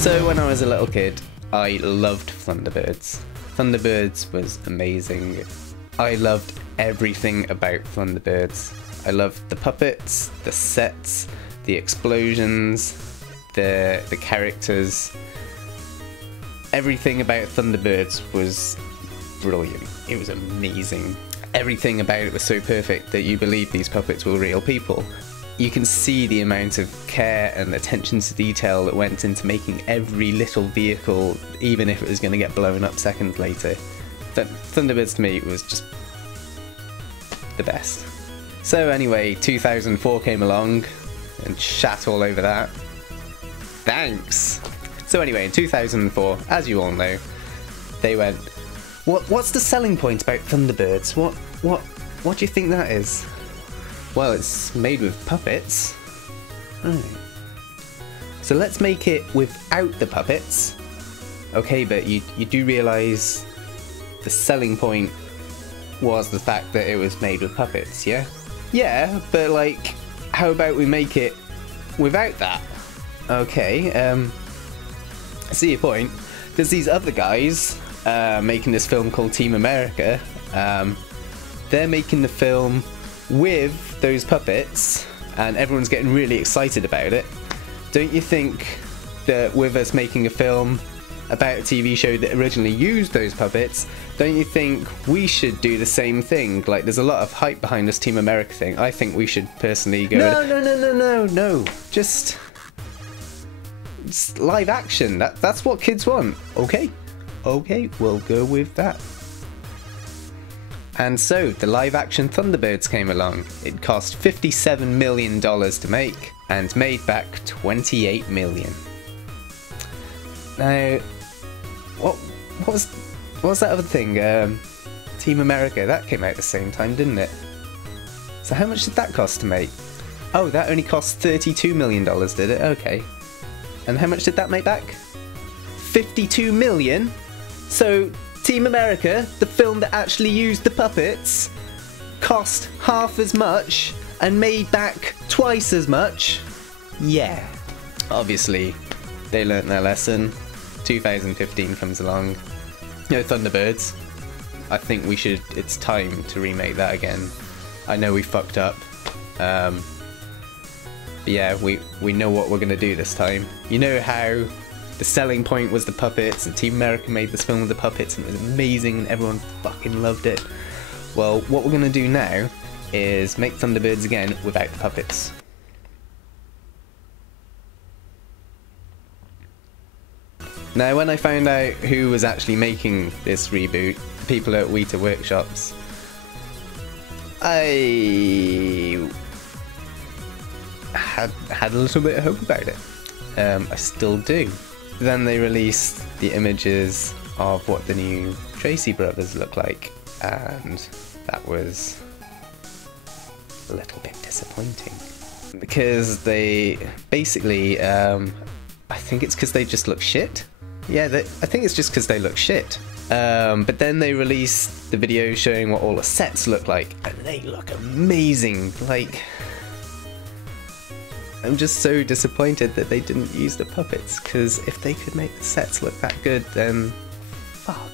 So when I was a little kid, I loved Thunderbirds. Thunderbirds was amazing. I loved everything about Thunderbirds. I loved the puppets, the sets, the explosions, the characters. Everything about Thunderbirds was brilliant. It was amazing. Everything about it was so perfect that you believe these puppets were real people. You can see the amount of care and attention to detail that went into making every little vehicle, even if it was going to get blown up seconds later. Thunderbirds to me was just the best. So anyway, 2004 came along and shat all over that. Thanks! So anyway, in 2004, as you all know, they went, what's the selling point about Thunderbirds? What do you think that is? Well, it's made with puppets. Oh. So let's make it without the puppets. Okay, but you do realise the selling point was the fact that it was made with puppets, yeah? Yeah, but like, how about we make it without that? Okay, I see your point. There's these other guys making this film called Team America. They're making the film with those puppets and everyone's getting really excited about it. Don't you think that with us making a film about a TV show that originally used those puppets, don't you think we should do the same thing? Like, there's a lot of hype behind this Team America thing. I think we should personally go... No. Just live action. That's what kids want. Okay, we'll go with that. And so, the live-action Thunderbirds came along. It cost $57 million to make, and made back $28 million. Now, what was that other thing? Team America, that came out at the same time, didn't it? So how much did that cost to make? Oh, that only cost $32 million, did it? Okay. And how much did that make back? $52 million? So, Team America, the film that actually used the puppets, cost half as much and made back twice as much? Yeah. Obviously, they learnt their lesson. 2015 comes along. No Thunderbirds. I think it's time to remake that again. I know we fucked up. But yeah, we know what we're going to do this time. You know how the selling point was the puppets, and Team America made this film with the puppets, and it was amazing, and everyone fucking loved it. Well, what we're going to do now is make Thunderbirds again without the puppets. Now, when I found out who was actually making this reboot, the people at Weta Workshops, I had a little bit of hope about it. I still do. Then they released the images of what the new Tracy brothers look like, and that was a little bit disappointing. Because they basically, I think it's because they just look shit. Yeah, I think it's just because they look shit. But then they released the video showing what all the sets look like, and they look amazing. Like, I'm just so disappointed that they didn't use the puppets, because if they could make the sets look that good, then fuck.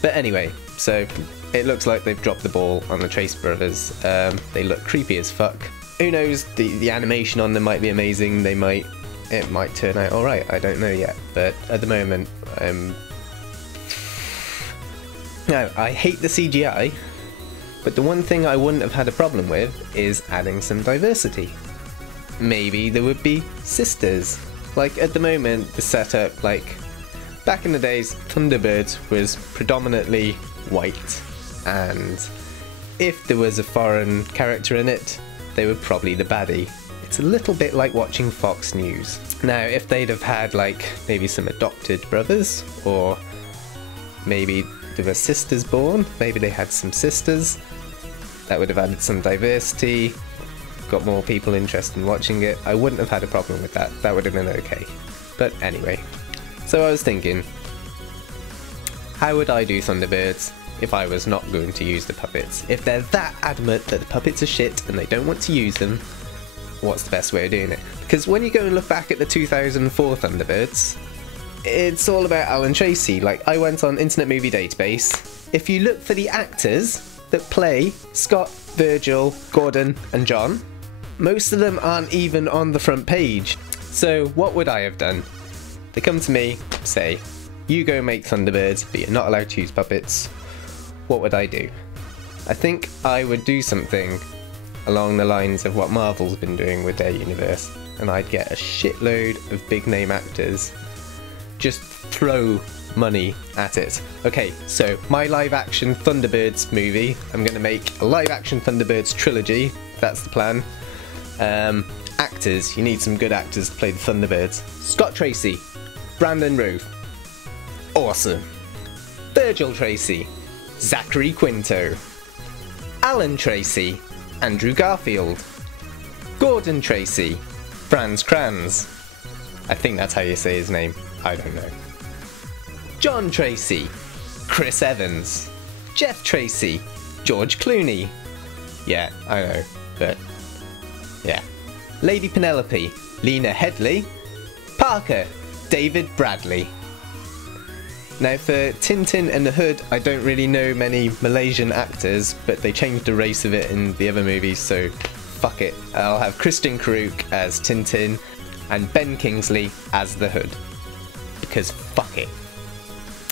But anyway, so it looks like they've dropped the ball on the Trace brothers. They look creepy as fuck. Who knows, the animation on them might be amazing, it might turn out alright, I don't know yet. But at the moment, no, I hate the CGI, but the one thing I wouldn't have had a problem with is adding some diversity. Maybe there would be sisters. Like, at the moment, the setup, like, back in the days, Thunderbirds was predominantly white, and if there was a foreign character in it, they were probably the baddie. It's a little bit like watching Fox News. Now, if they'd have had, like, maybe some adopted brothers, or maybe there were sisters born, maybe they had some sisters, that would have added some diversity, got more people interested in watching it. I wouldn't have had a problem with that. That would have been okay. But anyway, so I was thinking, how would I do Thunderbirds if I was not going to use the puppets? If they're that adamant that the puppets are shit and they don't want to use them, what's the best way of doing it? Because when you go and look back at the 2004 Thunderbirds, it's all about Alan Tracy. Like, I went on Internet Movie Database. If you look for the actors that play Scott, Virgil, Gordon and John, most of them aren't even on the front page. So what would I have done? They come to me, say, you go make Thunderbirds, but you're not allowed to use puppets. What would I do? I think I would do something along the lines of what Marvel's been doing with their universe, and I'd get a shitload of big name actors, just throw money at it. Okay, so my live action Thunderbirds movie, I'm going to make a live action Thunderbirds trilogy. That's the plan. Actors, you need some good actors to play the Thunderbirds. Scott Tracy, Brandon Routh, awesome. Virgil Tracy, Zachary Quinto. Alan Tracy, Andrew Garfield. Gordon Tracy, Franz Kranz. I think that's how you say his name, I don't know. John Tracy, Chris Evans. Jeff Tracy, George Clooney. Yeah, I know, but yeah. Lady Penelope, Lena Headey. Parker, David Bradley. Now for Tintin and the Hood, I don't really know many Malaysian actors, but they changed the race of it in the other movies, so fuck it. I'll have Kristen Kruk as Tintin and Ben Kingsley as the Hood, because fuck it.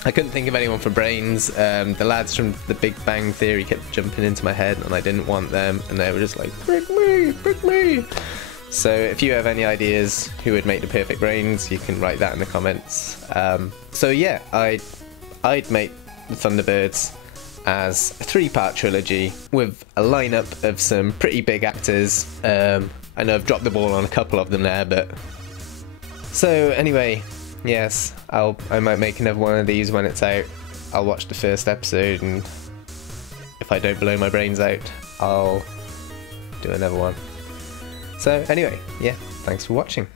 I couldn't think of anyone for Brains. The lads from The Big Bang Theory kept jumping into my head and I didn't want them, and they were just like, pick me, pick me. So if you have any ideas who would make the perfect Brains, you can write that in the comments. So yeah, I'd make the Thunderbirds as a 3-part trilogy with a lineup of some pretty big actors. I know I've dropped the ball on a couple of them there, but... So anyway, yes, I might make another one of these when it's out. I'll watch the first episode, and if I don't blow my brains out, I'll do another one. So anyway, yeah, thanks for watching.